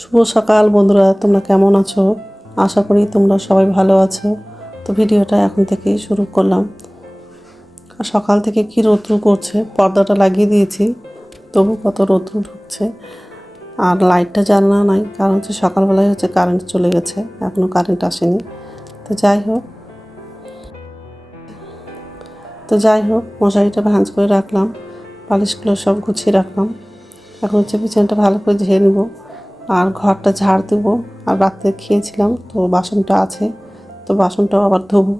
শুভ সকাল বন্ধুরা, তোমরা কেমন আছো? আশা করি তোমরা সবাই ভালো আছো। তো ভিডিওটা এখন থেকেই শুরু করলাম। সকাল থেকে কি রৌদ্র করছে, পর্দাটা লাগিয়ে দিয়েছি, তবু কত রৌদ্র ঢুকছে। আর লাইটটা জ্বালানো নাই, কারণ হচ্ছে সকালবেলায় কারেন্ট চলে গেছে, এখনও কারেন্ট আসেনি। তো যাই হোক মশারিটা ভাঁজ করে রাখলাম, বালিশগুলো সব গুছিয়ে রাখলাম। এখন বিছানাটা ভালো করে ঝেড়ে নেব, আর ঘরটা ঝাড় দেবো। আর রাত্রে খেয়েছিলাম তো বাসনটা আছে, তো বাসনটাও আবার ধোবো।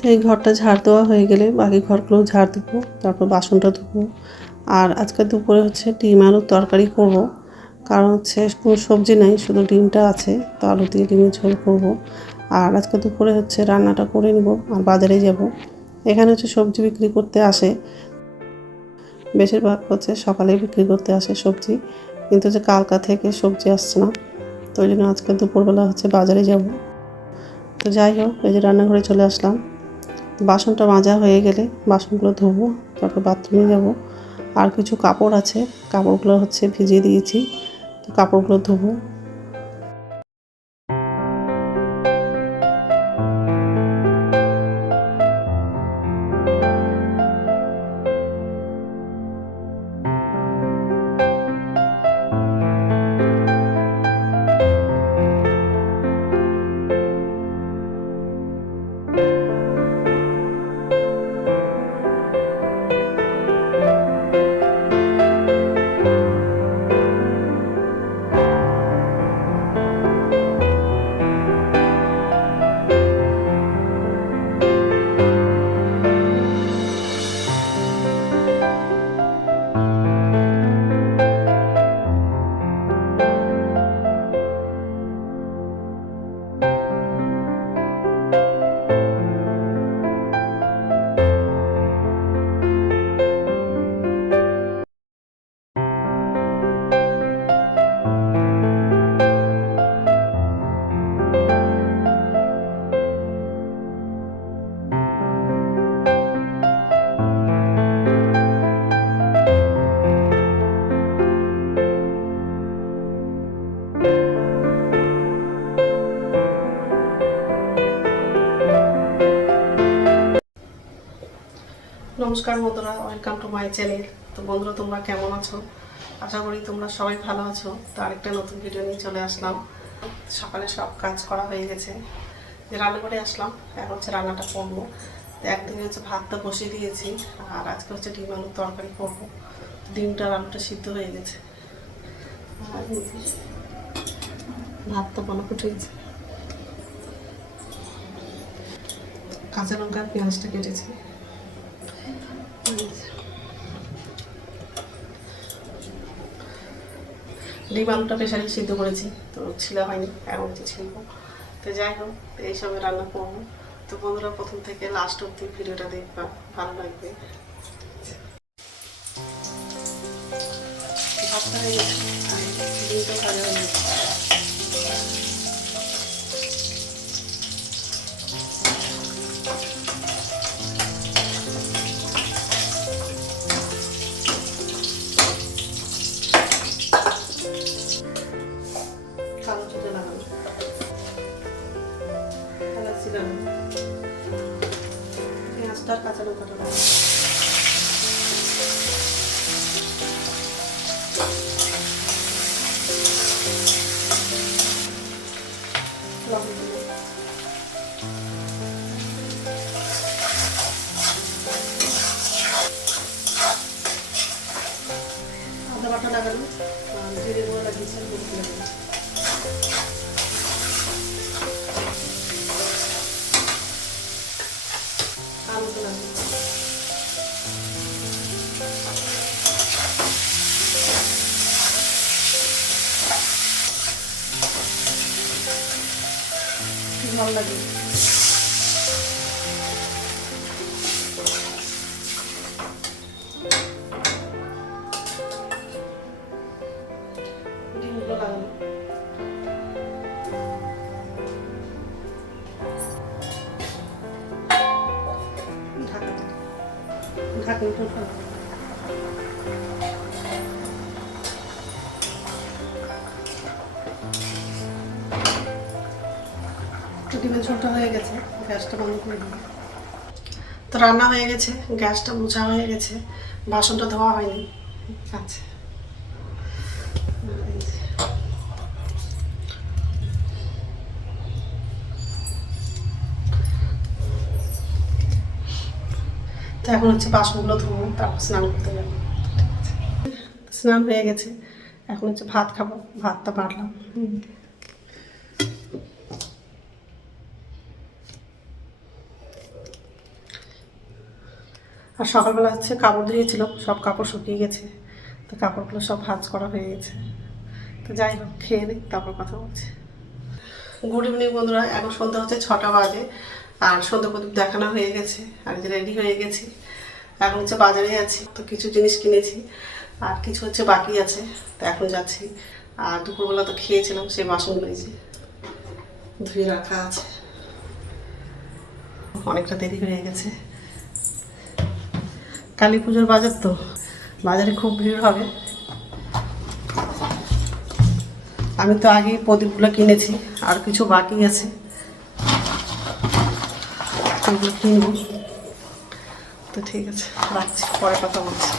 তো এই ঘরটা ঝাড় দেওয়া হয়ে গেলে বাকি ঘরগুলো ঝাড় দেবো, তারপর বাসনটা ধুবো। আর আজকে দুপুরে ডিম আলুর তরকারি করব, কারণ কোনো সবজি নাই, শুধু ডিমটা আছে, তো আলু দিয়ে ডিমের ঝোল করব। আর আজকে দুপুরে রান্নাটা করে নেব, আর বাজারে যাব। এখানে সবজি বিক্রি করতে আসে, বেশিরভাগ সকালে বিক্রি করতে আসে সবজি, কিন্তু কালকা থেকে সবজি আসছে না, তো ওই জন্য আজকে দুপুরবেলা বাজারে যাব। তো যাই হোক, এই যে রান্নাঘরে চলে আসলাম। বাসনটা মাজা হয়ে গেলে বাসনগুলো ধোবো, তারপর বাথরুমে যাব। আর কিছু কাপড় আছে, কাপড়গুলো ভিজিয়ে দিয়েছি, তো কাপড়গুলো ধোবো। নমস্কার বন্ধুরা, ওয়েলকাম টু মাই চ্যানেল। তো বন্ধুরা, তোমরা কেমন আছো? আশা করি তোমরা সবাই ভালো আছো। তো আরেকটা নতুন ভিডিও নিয়ে চলে আসলাম। সকালে সব কাজ করা হয়ে গেছে, যে রান্নাঘরে আসলাম, এখন রান্নাটা করবো। তো একদিকে ভাতটা বসিয়ে দিয়েছি, আর আজকে ডিম আলুর তরকারি করবো। ডিমটা আলুটা সিদ্ধ হয়ে গেছে, আর ভাতটা বলা ফুটেছে। কাঁচা লঙ্কা পেঁয়াজটা কেটেছি। ডিম আলুটা প্রেশারে সিদ্ধ করেছি, তো ছিলা হয়নি, এখন ছিলব। তো যাই হোক, এইসবে রান্না করবো। তো বন্ধুরা, প্রথম থেকে লাস্ট অব্দি ভিডিওটা দেখবা, ভালো লাগবে। ভাতটা হয়ে গেছে, ডিমটা ভাজা হয়ে গেছে। পেঁয়াজটা কাঁচা লঙ্কাটা লবণ দিলাম। আদা বাটা লাগানো, জিরে গুঁড়ো লাগিয়েছি, হলুদ লাগানো। আলুটা লাগানো। ভালো লাগে। ডিমগুলো লাগানো। ঢাকনিটা উঠানো। ডিমের ঝোলটা হয়ে গেছে, গ্যাসটা বন্ধ করে দিই। তো রান্না হয়ে গেছে, গ্যাসটা মোছা হয়ে গেছে, বাসনটা ধোয়া হয়নি। আচ্ছা, তো এখন হচ্ছে বাসনগুলো ধোবো, তারপর স্নান করতে যাবো। স্নান হয়ে গেছে, এখন হচ্ছে ভাত খাবো। ভাতটা বাড়লাম। আর সকালবেলা হচ্ছে কাপড় ধুয়েছিল, সব কাপড় শুকিয়ে গেছে, তো কাপড়গুলো সব ভাঁজ করা হয়ে গেছে। তো যাই হোক, খেয়ে নিই, তারপর কথা বলছি। গুড ইভিনিং বন্ধুরা, এখন সন্ধ্যা হচ্ছে 6টা বাজে, আর সন্ধ্যা প্রদীপ দেখানো হয়ে গেছে, আর যে রেডি হয়ে গেছি। এখন হচ্ছে বাজারে আছি, তো কিছু জিনিস কিনেছি, আর কিছু হচ্ছে বাকি আছে, তো এখন যাচ্ছি। আর দুপুরবেলা তো খেয়েছিলাম, সেই বাসনগুলো যে ধুয়ে রাখা আছে। অনেকটা দেরি হয়ে গেছে, কালী পুজোর বাজার, তো বাজারে খুব ভিড় হবে। আমি তো আগেই প্রদীপগুলো কিনেছি, আর কিছু বাকি আছে, ওগুলো কিনবো। তো ঠিক আছে, রাখছি, পরে কথা বলছি।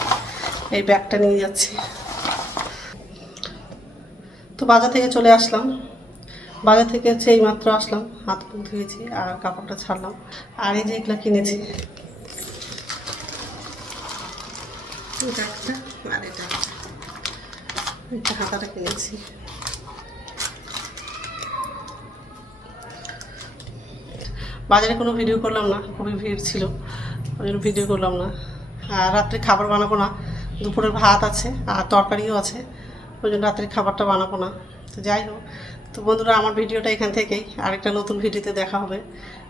এই ব্যাগটা নিয়ে যাচ্ছি। তো বাজার থেকে চলে আসলাম। বাজার থেকে হচ্ছে এইমাত্র আসলাম, হাত মুখ ধুয়েছি আর কাপড়টা ছাড়লাম। আর এই যে এগুলো কিনেছি, ব্যাগটা আর এটা হাতাটা কিনেছি। বাজারে কোনো ভিডিও করলাম না, খুবই ভিড় ছিল, ওই জন্য ভিডিও করলাম না। আর রাত্রে খাবার বানাবো না, দুপুরের ভাত আছে আর তরকারিও আছে, ওই জন্য রাত্রে খাবারটা বানাবো না। তো যাই হোক, তো বন্ধুরা, আমার ভিডিওটা এখান থেকেই, আরেকটা নতুন ভিডিওতে দেখা হবে।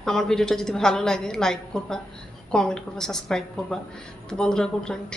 আমার ভিডিওটা যদি ভালো লাগে লাইক করবা, কমেন্ট করবা, সাবস্ক্রাইব করবা। তো বন্ধুরা, গুড নাইট।